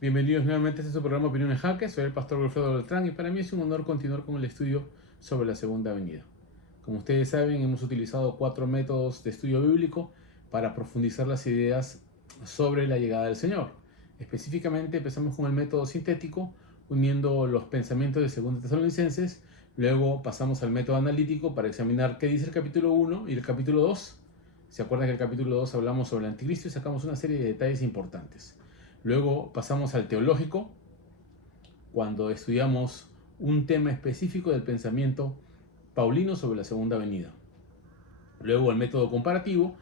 Bienvenidos nuevamente a este su programa Opinión en Jaque. Soy el pastor Wilfredo Beltrán y para mí es un honor continuar con el estudio sobre la Segunda Venida. Como ustedes saben, hemos utilizado 4 métodos de estudio bíblico para profundizar las ideas sobre la llegada del Señor. Específicamente empezamos con el método sintético, uniendo los pensamientos de 2 Tesalonicenses. Luego pasamos al método analítico para examinar qué dice el capítulo 1 y el capítulo 2. ¿Se acuerdan que en el capítulo 2 hablamos sobre el anticristo y sacamos una serie de detalles importantes? Luego pasamos al teológico, cuando estudiamos un tema específico del pensamiento paulino sobre la segunda venida. Luego el método comparativo,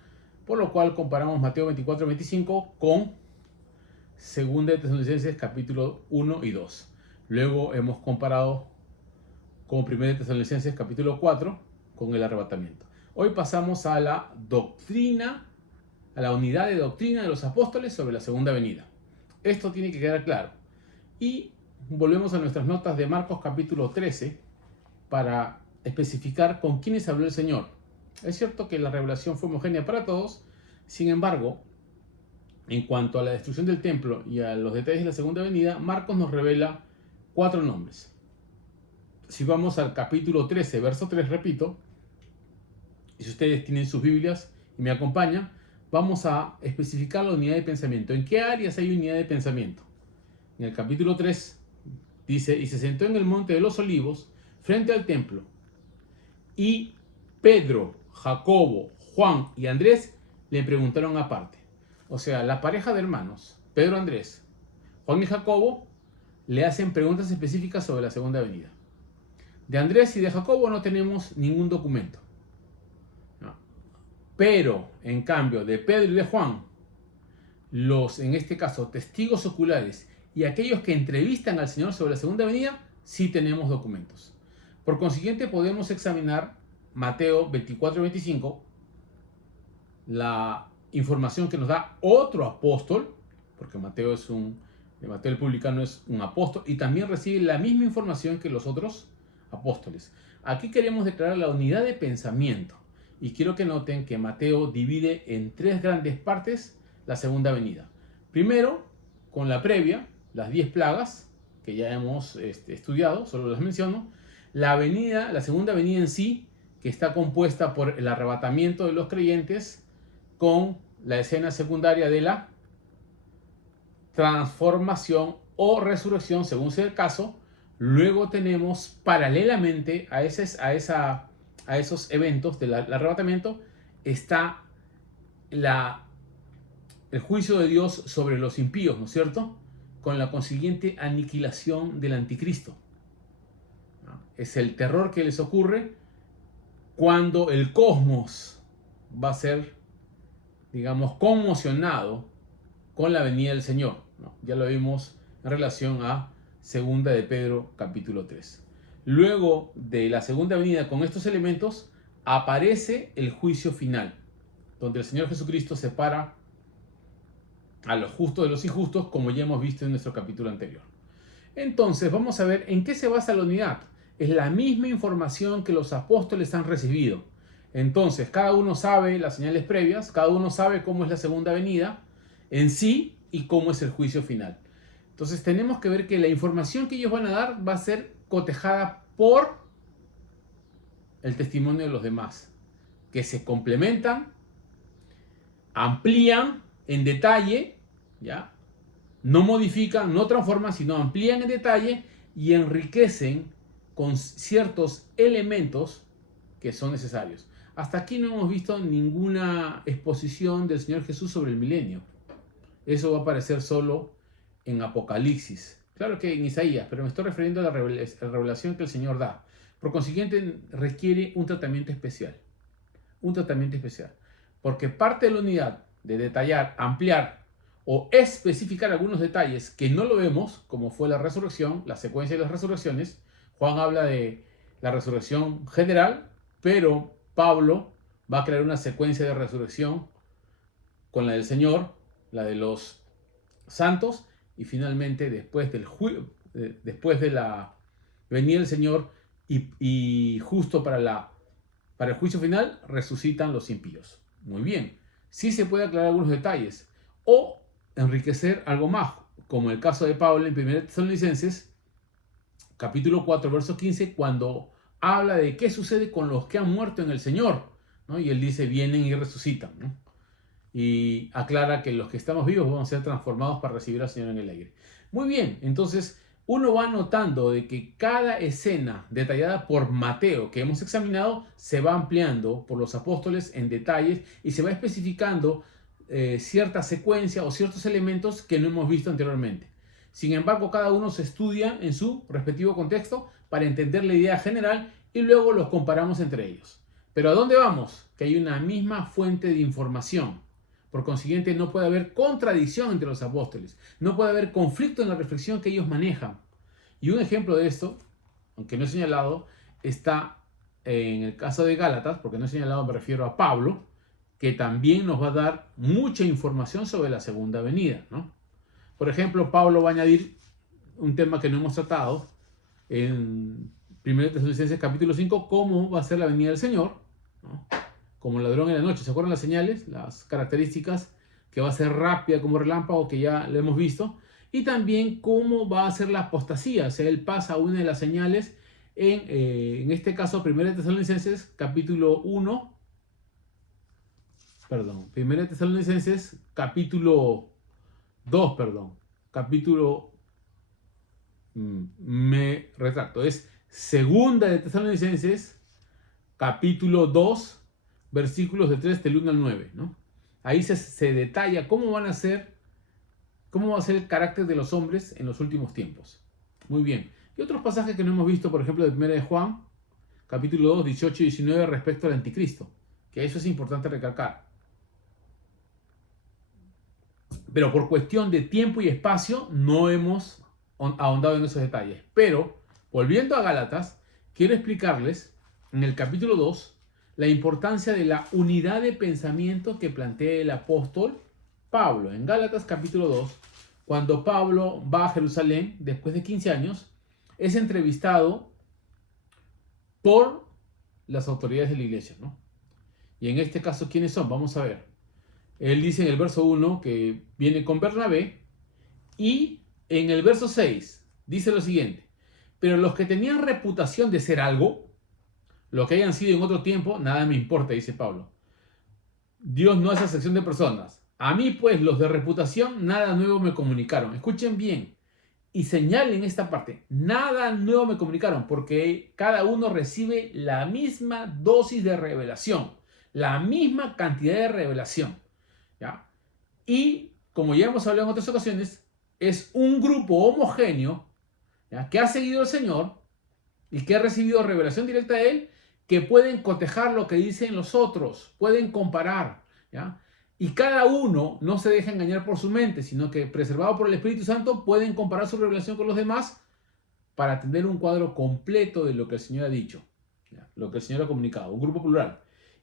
por lo cual comparamos Mateo 24-25 con 2 de Tesalonicenses capítulo 1 y 2. Luego hemos comparado con 1 de Tesalonicenses capítulo 4 con el arrebatamiento. Hoy pasamos a la doctrina, a la unidad de doctrina de los apóstoles sobre la segunda venida. Esto tiene que quedar claro. Y volvemos a nuestras notas de Marcos capítulo 13 para especificar con quiénes habló el Señor. Es cierto que la revelación fue homogénea para todos, sin embargo, en cuanto a la destrucción del templo y a los detalles de la segunda venida, Marcos nos revela 4 nombres. Si vamos al capítulo 13, verso 3, repito, y si ustedes tienen sus Biblias y me acompañan, vamos a especificar la unidad de pensamiento. ¿En qué áreas hay unidad de pensamiento? En el capítulo 3 dice, y se sentó en el monte de los olivos frente al templo, y Pedro, Jacobo, Juan y Andrés le preguntaron aparte. O sea, la pareja de hermanos, Pedro, Andrés, Juan y Jacobo, le hacen preguntas específicas sobre la segunda venida. De Andrés y de Jacobo no tenemos ningún documento. No. Pero, en cambio, de Pedro y de Juan, los, en este caso, testigos oculares y aquellos que entrevistan al Señor sobre la segunda venida, sí tenemos documentos. Por consiguiente, podemos examinar Mateo 24-25, la información que nos da otro apóstol, porque Mateo el publicano es un apóstol y también recibe la misma información que los otros apóstoles. Aquí queremos declarar la unidad de pensamiento y quiero que noten que Mateo divide en 3 grandes partes la segunda venida. Primero, con la previa, las 10 plagas que ya hemos estudiado, solo las menciono. La segunda venida en sí, que está compuesta por el arrebatamiento de los creyentes con la escena secundaria de la transformación o resurrección, según sea el caso. Luego tenemos paralelamente a esos eventos del arrebatamiento, está el juicio de Dios sobre los impíos, ¿no es cierto? Con la consiguiente aniquilación del anticristo. Es el terror que les ocurre cuando el cosmos va a ser, digamos, conmocionado con la venida del Señor, ¿no? Ya lo vimos en relación a 2 de Pedro capítulo 3. Luego de la segunda venida con estos elementos, aparece el juicio final, donde el Señor Jesucristo separa a los justos de los injustos, como ya hemos visto en nuestro capítulo anterior. Entonces, vamos a ver en qué se basa la unidad. Es la misma información que los apóstoles han recibido. Entonces, cada uno sabe las señales previas, cada uno sabe cómo es la segunda venida en sí y cómo es el juicio final. Entonces, tenemos que ver que la información que ellos van a dar va a ser cotejada por el testimonio de los demás, que se complementan, amplían en detalle, ¿ya? No modifican, no transforman, sino amplían en detalle y enriquecen con ciertos elementos que son necesarios. Hasta aquí no hemos visto ninguna exposición del Señor Jesús sobre el milenio. Eso va a aparecer solo en Apocalipsis. Claro que en Isaías, pero me estoy refiriendo a la revelación que el Señor da. Por consiguiente, requiere un tratamiento especial. Un tratamiento especial. Porque parte de la unidad de detallar, ampliar o especificar algunos detalles que no lo vemos, como fue la resurrección, la secuencia de las resurrecciones. Juan habla de la resurrección general, pero Pablo va a crear una secuencia de resurrección con la del Señor, la de los santos, y finalmente después de la venida del Señor y justo para el juicio final, resucitan los impíos. Muy bien, sí se puede aclarar algunos detalles o enriquecer algo más, como el caso de Pablo en 1 Tesalonicenses, capítulo 4, verso 15, cuando habla de qué sucede con los que han muerto en el Señor, ¿no? Y él dice, vienen y resucitan, ¿no? Y aclara que los que estamos vivos vamos a ser transformados para recibir al Señor en el aire. Muy bien, entonces uno va notando de que cada escena detallada por Mateo que hemos examinado se va ampliando por los apóstoles en detalles y se va especificando cierta secuencia o ciertos elementos que no hemos visto anteriormente. Sin embargo, cada uno se estudia en su respectivo contexto para entender la idea general y luego los comparamos entre ellos. Pero ¿a dónde vamos? Que hay una misma fuente de información. Por consiguiente, no puede haber contradicción entre los apóstoles. No puede haber conflicto en la reflexión que ellos manejan. Y un ejemplo de esto, aunque no he señalado, está en el caso de Gálatas, porque no he señalado, me refiero a Pablo, que también nos va a dar mucha información sobre la segunda venida, ¿no? Por ejemplo, Pablo va a añadir un tema que no hemos tratado en 1 Tesalonicenses capítulo 5, cómo va a ser la venida del Señor, ¿no? Como ladrón en la noche. ¿Se acuerdan las señales? Las características, que va a ser rápida como relámpago, que ya lo hemos visto. Y también cómo va a ser la apostasía. O sea, él pasa una de las señales en este caso 1 Tesalonicenses capítulo 1. Perdón. 1 Tesalonicenses capítulo 2, perdón. Capítulo... me retracto. Es segunda de Tesalonicenses capítulo 2, versículos de 3 del 1 al 9, ¿no? Ahí se detalla cómo va a ser el carácter de los hombres en los últimos tiempos. Muy bien. Y otros pasajes que no hemos visto, por ejemplo, de 1 de Juan, capítulo 2, 18 y 19, respecto al anticristo, que eso es importante recalcar. Pero por cuestión de tiempo y espacio no hemos ahondado en esos detalles. Pero, volviendo a Gálatas, quiero explicarles en el capítulo 2 la importancia de la unidad de pensamiento que plantea el apóstol Pablo. En Gálatas capítulo 2, cuando Pablo va a Jerusalén después de 15 años, es entrevistado por las autoridades de la iglesia, ¿no? Y en este caso, ¿quiénes son? Vamos a ver. Él dice en el verso 1 que viene con Bernabé, y en el verso 6 dice lo siguiente: pero los que tenían reputación de ser algo, lo que hayan sido en otro tiempo, nada me importa, dice Pablo. Dios no hace acepción de personas. A mí, pues, los de reputación, nada nuevo me comunicaron. Escuchen bien y señalen esta parte. Nada nuevo me comunicaron, porque cada uno recibe la misma dosis de revelación, la misma cantidad de revelación, ¿ya? Y, como ya hemos hablado en otras ocasiones, es un grupo homogéneo, ¿ya?, que ha seguido al Señor y que ha recibido revelación directa de Él, que pueden cotejar lo que dicen los otros, pueden comparar, ¿ya? Y cada uno no se deja engañar por su mente, sino que, preservado por el Espíritu Santo, pueden comparar su revelación con los demás para tener un cuadro completo de lo que el Señor ha dicho, ¿ya?, lo que el Señor ha comunicado, un grupo plural.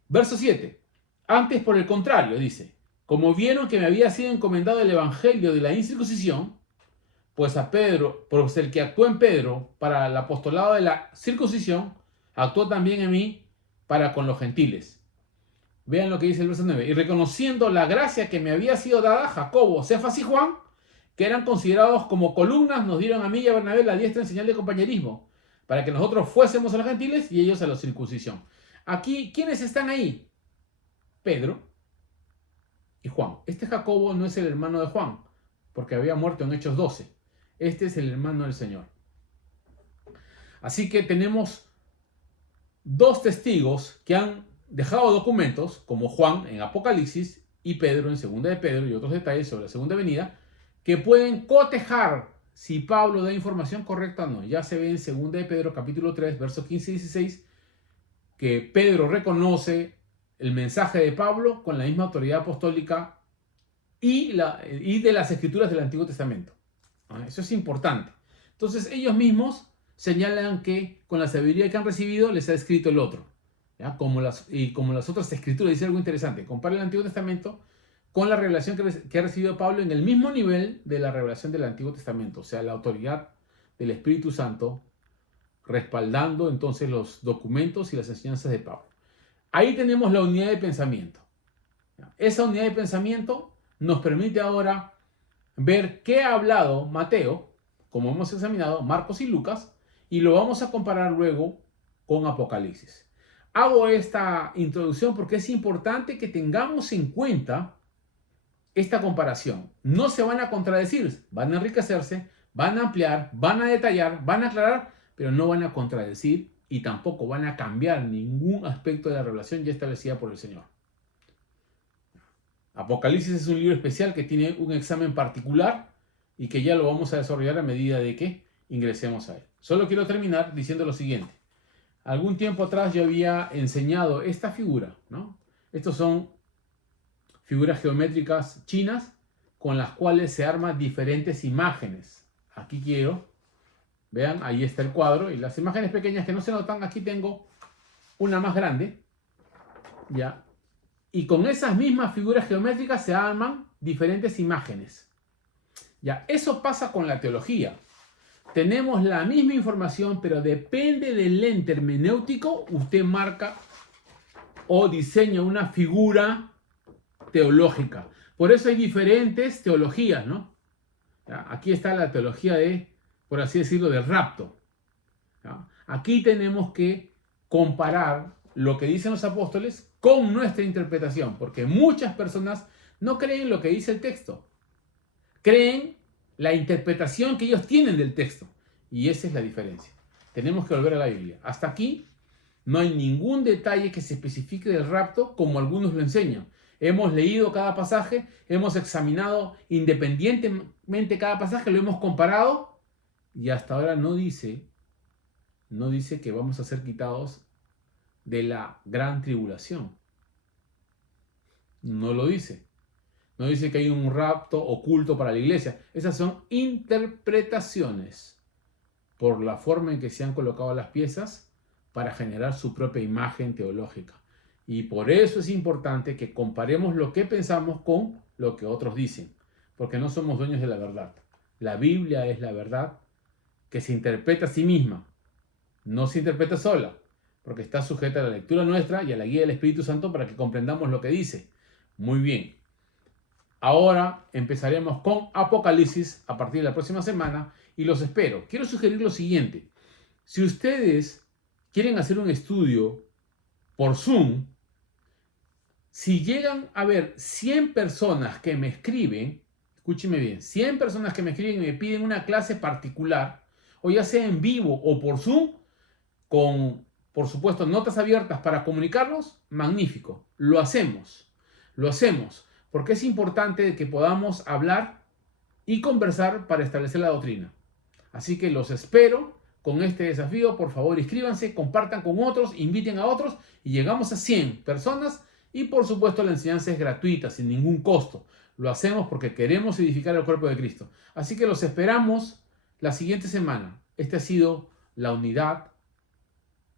Verso 7. Antes, por el contrario, dice: como vieron que me había sido encomendado el evangelio de la incircuncisión, pues a Pedro, pues el que actuó en Pedro para el apostolado de la circuncisión, actuó también en mí para con los gentiles. Vean lo que dice el verso 9. Y reconociendo la gracia que me había sido dada, Jacobo, Cefas y Juan, que eran considerados como columnas, nos dieron a mí y a Bernabé la diestra en señal de compañerismo, para que nosotros fuésemos a los gentiles y ellos a la circuncisión. Aquí, ¿quiénes están ahí? Pedro y Juan. Este Jacobo no es el hermano de Juan, porque había muerto en Hechos 12. Este es el hermano del Señor. Así que tenemos dos testigos que han dejado documentos, como Juan en Apocalipsis y Pedro en Segunda de Pedro, y otros detalles sobre la segunda venida, que pueden cotejar si Pablo da información correcta o no. Ya se ve en Segunda de Pedro capítulo 3, versos 15 y 16, que Pedro reconoce el mensaje de Pablo con la misma autoridad apostólica y de las escrituras del Antiguo Testamento. Eso es importante. Entonces ellos mismos señalan que con la sabiduría que han recibido les ha escrito el otro, ¿ya? Como las otras escrituras. Dice algo interesante: compara el Antiguo Testamento con la revelación que ha recibido Pablo en el mismo nivel de la revelación del Antiguo Testamento, o sea, la autoridad del Espíritu Santo respaldando entonces los documentos y las enseñanzas de Pablo. Ahí tenemos la unidad de pensamiento. Esa unidad de pensamiento nos permite ahora ver qué ha hablado Mateo, como hemos examinado, Marcos y Lucas, y lo vamos a comparar luego con Apocalipsis. Hago esta introducción porque es importante que tengamos en cuenta esta comparación. No se van a contradecir, van a enriquecerse, van a ampliar, van a detallar, van a aclarar, pero no van a contradecir y tampoco van a cambiar ningún aspecto de la revelación ya establecida por el Señor. Apocalipsis es un libro especial que tiene un examen particular y que ya lo vamos a desarrollar a medida de que ingresemos a él. Solo quiero terminar diciendo lo siguiente. Algún tiempo atrás yo había enseñado esta figura, ¿no? Estos son figuras geométricas chinas con las cuales se arman diferentes imágenes. Aquí quiero, vean, ahí está el cuadro y las imágenes pequeñas que no se notan, aquí tengo una más grande, ¿ya? Y con esas mismas figuras geométricas se arman diferentes imágenes. Ya, eso pasa con la teología. Tenemos la misma información, pero depende del lente hermenéutico, usted marca o diseña una figura teológica. Por eso hay diferentes teologías, ¿no? ¿Ya? Aquí está la teología de, por así decirlo, del rapto. ¿Ya? Aquí tenemos que comparar lo que dicen los apóstoles con nuestra interpretación, porque muchas personas no creen lo que dice el texto, creen la interpretación que ellos tienen del texto, y esa es la diferencia. Tenemos que volver a la Biblia. Hasta aquí no hay ningún detalle que se especifique del rapto como algunos lo enseñan. Hemos leído cada pasaje, hemos examinado independientemente cada pasaje, lo hemos comparado y hasta ahora no dice que vamos a ser quitados de la gran tribulación. No lo dice. No dice que hay un rapto oculto para la iglesia. Esas son interpretaciones por la forma en que se han colocado las piezas para generar su propia imagen teológica. Y por eso es importante que comparemos lo que pensamos con lo que otros dicen, porque no somos dueños de la verdad. La Biblia es la verdad que se interpreta a sí misma, no se interpreta sola, porque está sujeta a la lectura nuestra y a la guía del Espíritu Santo para que comprendamos lo que dice. Muy bien. Ahora empezaremos con Apocalipsis a partir de la próxima semana y los espero. Quiero sugerir lo siguiente. Si ustedes quieren hacer un estudio por Zoom, si llegan a ver 100 personas que me escriben, escúcheme bien, 100 personas que me escriben y me piden una clase particular, o ya sea en vivo o por Zoom, con, por supuesto, notas abiertas para comunicarnos, magnífico. Lo hacemos, porque es importante que podamos hablar y conversar para establecer la doctrina. Así que los espero con este desafío. Por favor, inscríbanse, compartan con otros, inviten a otros y llegamos a 100 personas. Y por supuesto, la enseñanza es gratuita, sin ningún costo. Lo hacemos porque queremos edificar el cuerpo de Cristo. Así que los esperamos la siguiente semana. Esta ha sido la unidad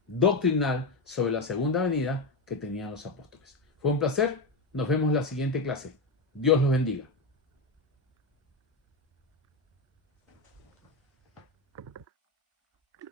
doctrinal sobre la segunda venida que tenían los apóstoles. Fue un placer. Nos vemos en la siguiente clase. Dios los bendiga.